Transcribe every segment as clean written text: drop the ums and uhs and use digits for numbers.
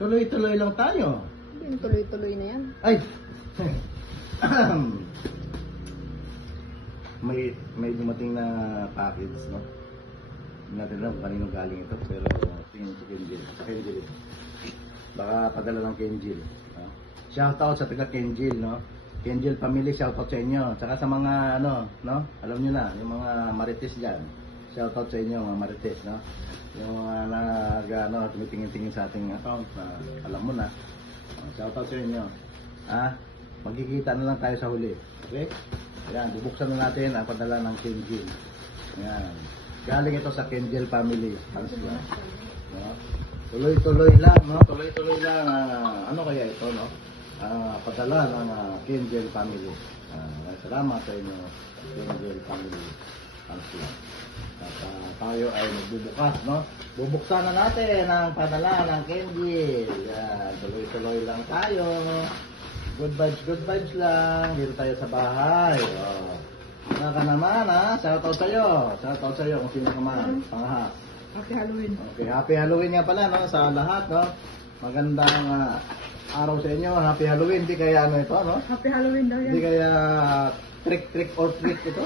Tuloy-tuloy lang tayo. Hindi tuloy-tuloy na yan. Ay! may dumating na package, no? Hindi natin alam kung kanino galing ito, pero tingin ko Kenjil. Sa Kenjil ito. Baka padala ng Kenjil. No? Shoutout sa taga Kenjil, no? Kenjil family, shoutout sa inyo. Tsaka sa mga, ano, no? Alam nyo na, yung mga marites dyan. Shoutout sa inyo, mga marites, no? Yung mga tumitingin-tingin sa ating account, na alam mo na. Shoutout sa inyo. Magkikita na lang tayo sa huli. Okay? Ayan, bubuksan na natin ang padala ng Kenjil. Ayan. Galing ito sa Kenjil family. No? Tuloy-tuloy lang, no? Tuloy-tuloy lang. Ano kaya ito, no? Padala ng Kenjil family. Salamat sa inyo, Kenjil family. At tayo ay magbubukas, no? Bubuksan na natin ang padala ng Kenjil. Tuloy-tuloy lang tayo. Good vibes lang. Dito tayo sa bahay. Ka naman, ha? Shoutout sa'yo. Shoutout sa'yo kung sino ka man. Pangahap. Happy Halloween. Okay, happy Halloween nga pala, no? Sa lahat, no? Magandang araw sa inyo. Happy Halloween. Di kaya ano ito, no? Happy Halloween daw yan. Di kaya trick or treat ito.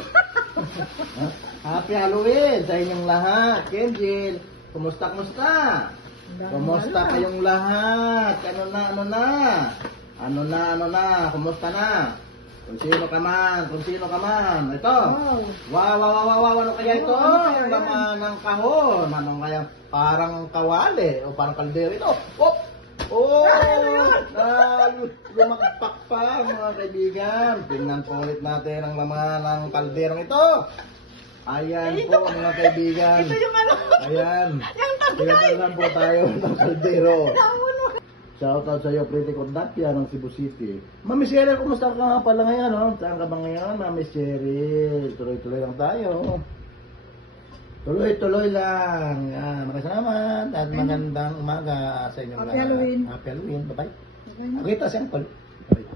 Happy Halloween sa inyong lahat. Kenjil, kumusta? Kumusta kayong lahat? Ano na? Kumusta na? Kung sino ka man. Ito. Wow. Ano kaya ito? Ang laman ng kahon. Anong kaya? Parang kawali o parang kaldero ito. Lumakpak pa mga kaibigan. Tingnan po ulit natin ang laman ng kalderong ito. Ayan po mga kaibigan. Ito yung ano? Ayan. Tingnan po tayo ng kaldero. Shoutout sa iyo, Pretty Condapia ng Cebu City. Mami Cheryl, kumusta ka nga pala ngayon? No? Saan ka ba ngayon, Mami Cheryl? Tuloy-tuloy lang tayo. Tuloy-tuloy lang. Maraming salamat at magandang umaga sa inyo. Happy Halloween. Happy Halloween. Bye-bye. Okay. Kita siyang pal. Bye.